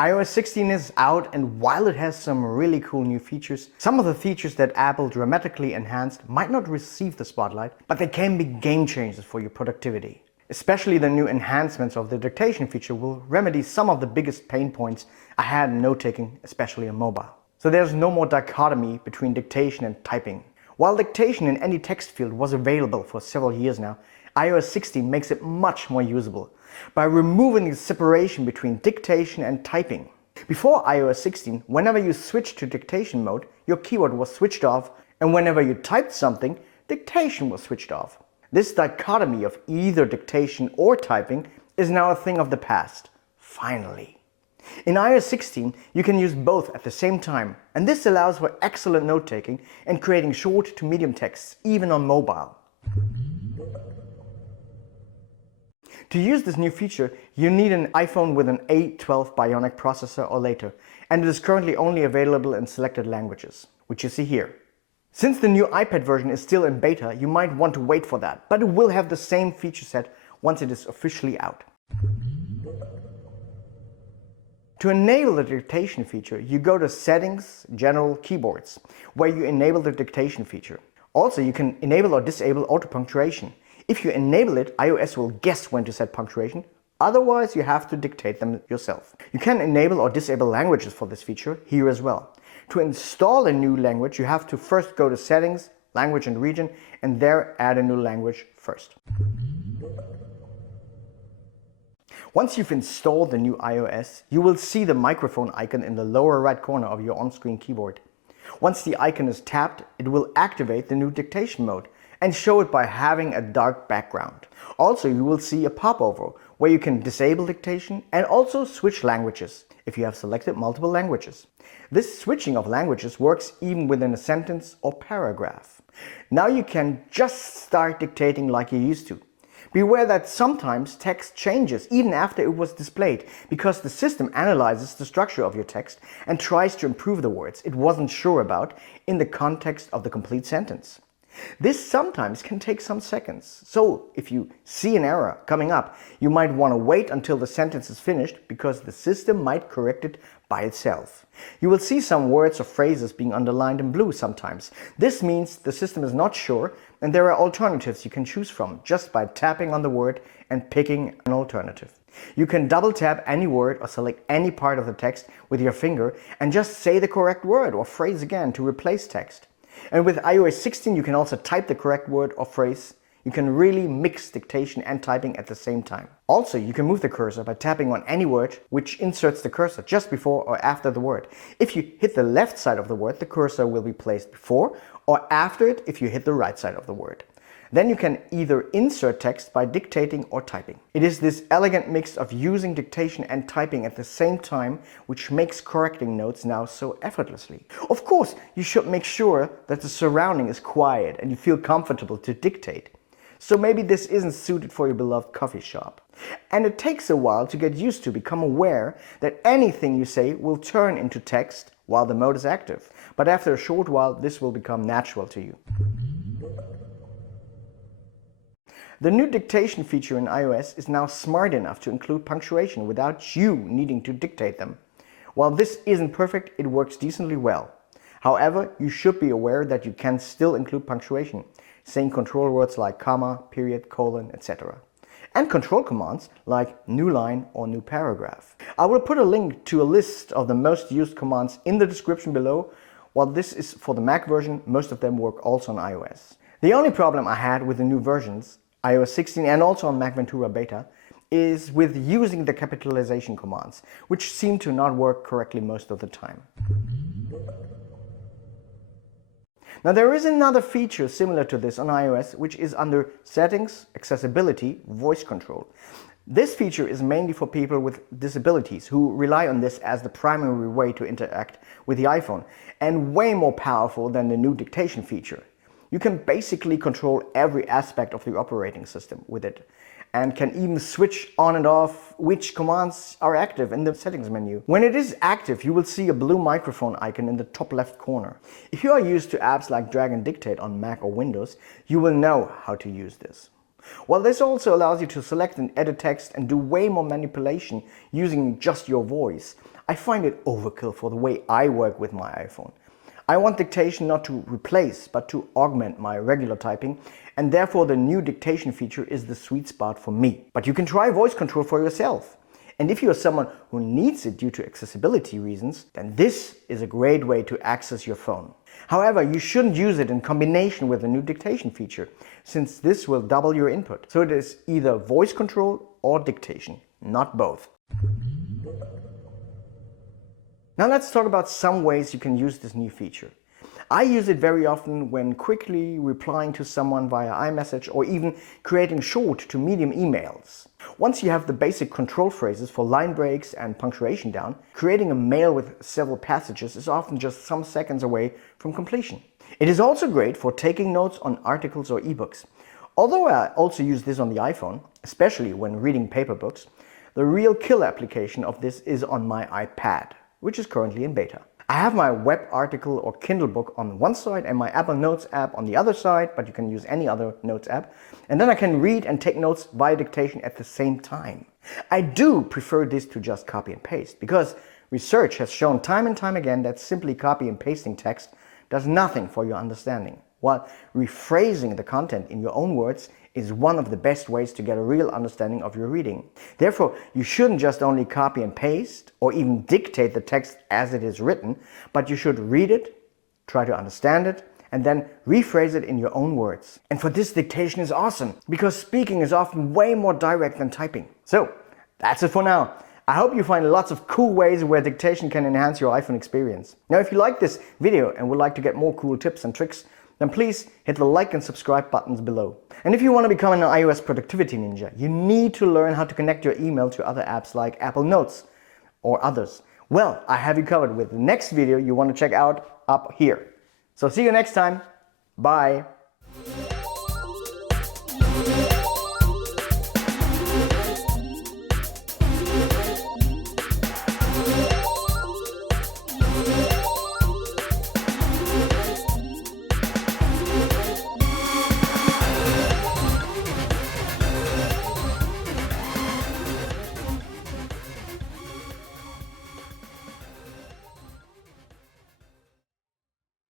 iOS 16 is out, and while it has some really cool new features, some of the features that Apple dramatically enhanced might not receive the spotlight, but they can be game changers for your productivity. Especially the new enhancements of the dictation feature will remedy some of the biggest pain points I had in note-taking, especially on mobile. So there's no more dichotomy between dictation and typing. While dictation in any text field was available for several years now, iOS 16 makes it much more usable by removing the separation between dictation and typing. Before iOS 16, whenever you switched to dictation mode, your keyboard was switched off, and whenever you typed something, dictation was switched off. This dichotomy of either dictation or typing is now a thing of the past. Finally. In iOS 16, you can use both at the same time, and this allows for excellent note-taking and creating short to medium texts, even on mobile. To use this new feature, you need an iPhone with an A12 Bionic processor or later, and it is currently only available in selected languages, which you see here. Since the new iPad version is still in beta, you might want to wait for that, but it will have the same feature set once it is officially out. To enable the dictation feature, you go to Settings, General, Keyboards, where you enable the dictation feature. Also, you can enable or disable auto-punctuation. If you enable it, iOS will guess when to set punctuation, otherwise you have to dictate them yourself. You can enable or disable languages for this feature here as well. To install a new language, you have to first go to Settings, Language and Region, and there add a new language first. Once you've installed the new iOS, you will see the microphone icon in the lower right corner of your on-screen keyboard. Once the icon is tapped, it will activate the new dictation mode and show it by having a dark background. Also, you will see a popover where you can disable dictation and also switch languages if you have selected multiple languages. This switching of languages works even within a sentence or paragraph. Now you can just start dictating like you used to. Beware that sometimes text changes even after it was displayed, because the system analyzes the structure of your text and tries to improve the words it wasn't sure about in the context of the complete sentence. This sometimes can take some seconds, so if you see an error coming up, you might want to wait until the sentence is finished, because the system might correct it by itself. You will see some words or phrases being underlined in blue sometimes. This means the system is not sure, and there are alternatives you can choose from just by tapping on the word and picking an alternative. You can double tap any word or select any part of the text with your finger and just say the correct word or phrase again to replace text. And with iOS 16, you can also type the correct word or phrase. You can really mix dictation and typing at the same time. Also, you can move the cursor by tapping on any word, which inserts the cursor just before or after the word. If you hit the left side of the word, the cursor will be placed before or after it if you hit the right side of the word. Then you can either insert text by dictating or typing. It is this elegant mix of using dictation and typing at the same time which makes correcting notes now so effortlessly. Of course, you should make sure that the surrounding is quiet and you feel comfortable to dictate. So maybe this isn't suited for your beloved coffee shop. And it takes a while to get used to become aware that anything you say will turn into text while the mode is active. But after a short while, this will become natural to you. The new dictation feature in iOS is now smart enough to include punctuation without you needing to dictate them. While this isn't perfect, it works decently well. However, you should be aware that you can still include punctuation, saying control words like comma, period, colon, etc. And control commands like new line or new paragraph. I will put a link to a list of the most used commands in the description below. While this is for the Mac version, most of them work also on iOS. The only problem I had with the new versions, iOS 16 and also on Mac Ventura Beta, is with using the capitalization commands, which seem to not work correctly most of the time. Now there is another feature similar to this on iOS, which is under Settings, Accessibility, Voice Control. This feature is mainly for people with disabilities who rely on this as the primary way to interact with the iPhone, and way more powerful than the new dictation feature. You can basically control every aspect of the operating system with it, and can even switch on and off which commands are active in the settings menu. When it is active, you will see a blue microphone icon in the top left corner. If you are used to apps like Drag and Dictate on Mac or Windows, you will know how to use this. While this also allows you to select and edit text and do way more manipulation using just your voice, I find it overkill for the way I work with my iPhone. I want dictation not to replace, but to augment my regular typing, and therefore the new dictation feature is the sweet spot for me. But you can try voice control for yourself. And if you are someone who needs it due to accessibility reasons, then this is a great way to access your phone. However, you shouldn't use it in combination with the new dictation feature, since this will double your input. So it is either voice control or dictation, not both. Now let's talk about some ways you can use this new feature. I use it very often when quickly replying to someone via iMessage or even creating short to medium emails. Once you have the basic control phrases for line breaks and punctuation down, creating a mail with several passages is often just some seconds away from completion. It is also great for taking notes on articles or ebooks. Although I also use this on the iPhone, especially when reading paper books, the real killer application of this is on my iPad, which is currently in beta. I have my web article or Kindle book on one side and my Apple Notes app on the other side, but you can use any other notes app. And then I can read and take notes via dictation at the same time. I do prefer this to just copy and paste, because research has shown time and time again that simply copy and pasting text does nothing for your understanding, while rephrasing the content in your own words is one of the best ways to get a real understanding of your reading. Therefore, you shouldn't just only copy and paste or even dictate the text as it is written, but you should read it, try to understand it, and then rephrase it in your own words. And for this, dictation is awesome, because speaking is often way more direct than typing. So, that's it for now. I hope you find lots of cool ways where dictation can enhance your iPhone experience. Now, if you like this video and would like to get more cool tips and tricks, then please hit the like and subscribe buttons below. And if you want to become an iOS productivity ninja, you need to learn how to connect your email to other apps like Apple Notes or others. Well, I have you covered with the next video you want to check out up here. So see you next time. Bye.